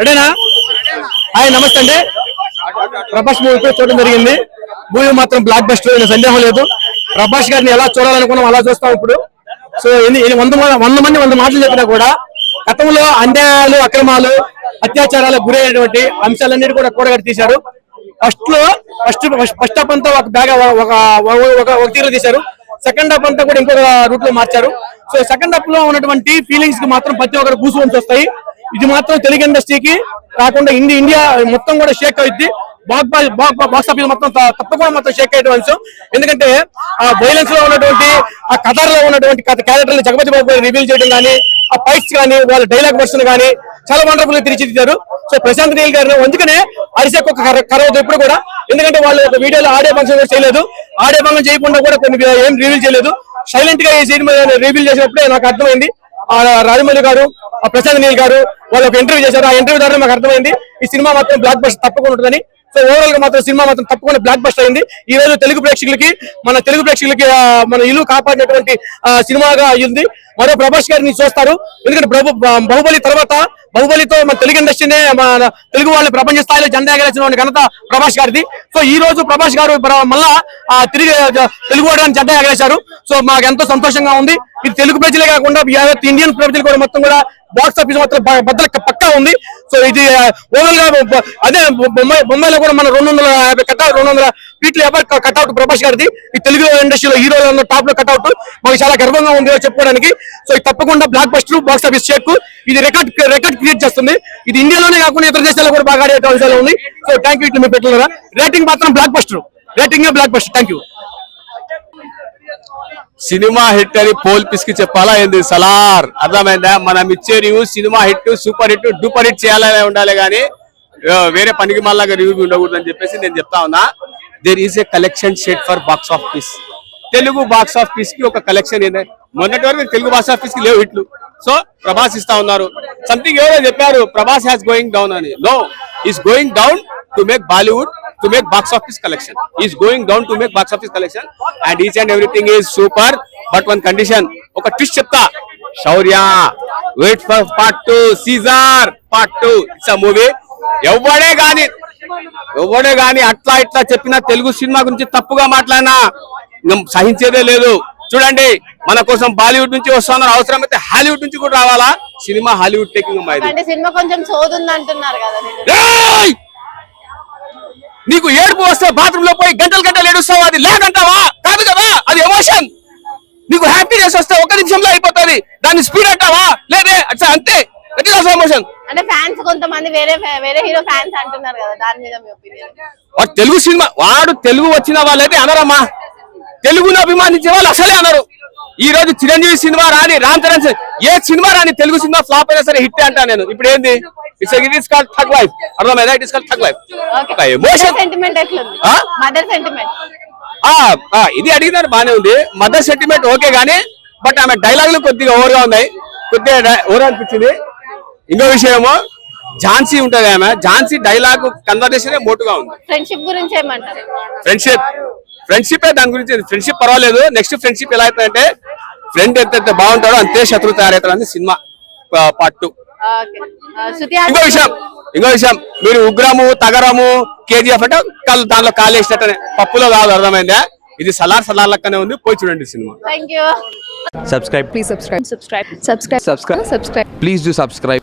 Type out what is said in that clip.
రెడీనా? హాయ్ నమస్తే అండి. ప్రభాస్ మూవీ చూడడం జరిగింది. మూవీ మాత్రం బ్లాక్ బస్టర్, సందేహం లేదు. ప్రభాస్ గారిని ఎలా చూడాలనుకున్నాం అలా చూస్తాం ఇప్పుడు. సో 100 మంది 100 మాటలు చెప్పినా కూడా గతంలో అన్యాయాలు, అక్రమాలు, అత్యాచారాలకు గురైనటువంటి అంశాలన్నిటి కూడా కూడగట్టి తీశారు. ఫస్ట్ హాఫ్ అంతా ఒక బ్యాగ్ ఒక తీరు తీశారు. సెకండ్ హాఫ్ అంతా కూడా ఇంకొక రూట్ లో మార్చారు. సో సెకండ్ హాఫ్ లో ఉన్నటువంటి ఫీలింగ్స్ కి మాత్రం ప్రతి ఒక్కరు గూస్ వస్తాయి. ఇది మాత్రం తెలుగు ఇండస్ట్రీకి కాకుండా ఇండియా మొత్తం కూడా షేక్ అవుద్ది. బాక్స్ ఆఫీస్ మొత్తం తప్పకుండా మొత్తం షేక్ అయ్యే అంశం. ఎందుకంటే ఆ వైలెన్స్ లో ఉన్నటువంటి, ఆ కథలో ఉన్నటువంటి క్యారెక్టర్లు జగపతి బాబు రివీల్ చేయడం కానీ, ఆ ఫైట్స్ కానీ, వాళ్ళ డైలాగ్ వర్షన్ కానీ చాలా వండర్ఫుల్ గా తీర్చిదిద్దారు. సో ప్రశాంత్ నీల్ గారు అందుకనే అరిసెక్ ఒక కరవద్దు ఇప్పుడు కూడా. ఎందుకంటే వాళ్ళు ఒక వీడియోలో ఆడియో ఫంక్షన్ కూడా చేయలేదు. ఆడియో ఫంక్షన్ చేయకుండా కూడా కొన్ని ఏం రివీల్ చేయలేదు. సైలెంట్ గా ఈ సినిమా రివీల్ చేసినప్పుడే నాకు అర్థమైంది. రాజమౌళి గారు, ప్రశాంత్ నీల్ గారు వాళ్ళు ఒక ఇంటర్వ్యూ చేశారు. ఆ ఇంటర్వ్యూ ద్వారా మాకు అర్థమైంది ఈ సినిమా మాత్రం బ్లాక్ బస్టర్ తప్పకుండా ఉంటుందని. సో ఓవరాల్ గా మాత్రం సినిమా మాత్రం తప్పకుండా బ్లాక్ బస్టర్ అయింది. ఈ రోజు తెలుగు ప్రేక్షకులకి మన ఇల్లు కాపాడినటువంటి సినిమాగా అయింది. మరో ప్రభాస్ గారిని చూస్తారు. ఎందుకంటే బాహుబలి తర్వాత బాహుబలితో మన తెలుగు ఇండస్ట్రీనే, మన తెలుగు వాళ్ళని ప్రపంచ స్థాయిలో జెండా ఎగరేసిన ఘనత ప్రభాస్ గారిది. సో ఈ రోజు ప్రభాస్ గారు మళ్ళా తిరిగి తెలుగు వాళ్ళని జెండా ఎగరేశారు. సో మాకు ఎంతో సంతోషంగా ఉంది. ఇది తెలుగు ప్రజలే కాకుండా ఇండియన్ ప్రజలు కూడా మొత్తం కూడా బాక్స్ ఆఫీస్ మాత్రం బద్దల పక్కా ఉంది. సో ఇది ఓవరాల్ గా అదే బొంబాయిలో కూడా మన 250 కట్అవుట్, 200 ఫీట్లు ఎవరు కట్అవుట్ ప్రభాస్ గారిది. ఈ తెలుగు ఇండస్ట్రీలో హీరోలు టాప్ లో కట్అవుట్ మాకు చాలా గర్వంగా ఉంది చెప్పుకోవడానికి. సో ఇది తప్పకుండా block buster, box office Sheikh. ఇది రికార్డ్ క్రియేట్ చేస్తుంది. ఇది ఇండియాలోనే కాకుండా ఇతర దేశాల్లో కూడా బాగా ఆడే అవకాశాలు ఉంది. So thank you. ఇట్లా మీరు పెట్టారా రేటింగ్ మాత్రం block buster, rating block buster. Thank you. Cinema hit అని పోల్ పిసికి చెప్పాలా ఏంది సలార్? అర్థమైందా? మనం ఇచ్చే review cinema hit, super hit, duper hit చేయాలనే ఉండాలి కానీ వేరే పనికి మళ్ళా రివ్యూ ఉండకూడదు అని చెప్పేసి నేను చెప్తా ఉన్నా. There is a collection sheet for box office. Telugu box office కి ఒక కలెక్షన్ ఏంటంటే మొన్నటి వరకు తెలుగు బాక్స్ ఆఫ్ పీస్ కి లేవు హిట్లు. సో ప్రభాస్ ఇస్తా ఉన్నారు. సంథింగ్ ఎవరో చెప్పారు ప్రభాస్ హ్యాస్ గోయింగ్ డౌన్ అని. No, is going down to make Bollywood, to make box office collection. He is going down to make box office collection and each and everything is super, but one condition. Oka twist chepta, Shaurya, wait for part 2, Caesar part 2. It's a movie. Evvade gaani atla itla cheppina telugu cinema gurinchi tappuga maatladina sahinchede ledu. చూడండి, మన కోసం బాలీవుడ్ నుంచి వస్తున్నారు, అవసరమైతే Hollywood నుంచి కూడా రావాలా. Cinema Hollywood taking అమ్మా. ఇది సినిమా కొంచెం సోదుంది అంటున్నారు కదా. నీకు ఏడుపు వస్తే బాత్రూమ్ లో పోయి గంటలు ఏడుస్తావా? అది లేదంటావా? కాదు కదా, అది ఎమోషన్. నీకు హ్యాపీనెస్ వస్తే 1 నిమిషంలో అయిపోతుంది, దాన్ని స్పీడ్ అంటావా? లేదే, అట్లా అంతే. ఎమోషన్ అంటే ఫ్యాన్స్ కొంతమంది వేరే హీరో ఫ్యాన్స్ అంటున్నారు కదా, దాని మీద మీ ఒపీనియన్? వాడు తెలుగు సినిమా, వాడు తెలుగు వచ్చిన వాళ్ళైతే అనరమ్మా. తెలుగును అభిమానించే వాళ్ళు అసలే అనరు. ఈ రోజు చిరంజీవి సినిమా రాని, రామ్ చరణ్ ఏ సినిమా రాని, తెలుగు సినిమా ఫ్లాప్ అయినా సరే హిట్ అంటా నేను. ఇప్పుడు ఏంది, it is called thug life. అర్థమైందా? It is called thug life. Okay, emotion sentiment ఎట్లుంది? మదర్ సెంటిమెంట్ ఇది అడిగినారు, బానే ఉంది. మదర్ సెంటిమెంట్ ఓకే గానీ, బట్ ఆమె డైలాగులు కొద్దిగా ఓవర్ గా ఉన్నాయి, కొద్దిగా ఓవర్ అనిపించింది. ఇంకో విషయము, ఝాన్సీ ఉంటది, ఆమె ఝాన్సీ డైలాగ్ కన్వర్సేషన్ మోటుగా ఉంది. ఫ్రెండ్షిప్ గురించి ఏమంటారు? ఫ్రెండ్షిప్ దాని గురించి. ఫ్రెండ్షిప్ పర్వాలేదు. నెక్స్ట్ ఫ్రెండ్షిప్ ఎలా అవుతుందంటే, ఫ్రెండ్ ఎంత బాగుంటాడో అంతే శత్రు తయారవుతాడని సినిమా పార్ట్ 2. ఇంకో విషయం, మీరు ఉగ్రము, తగరము, కేజీఎఫ్ అంటే దానిలో కాలు వేసినట్టు, పప్పులో కాదు. అర్థమైందా? ఇది సలార్ లక్కనే ఉంది, పోయి చూడండి cinema. Subscribe. Please subscribe. Please do subscribe.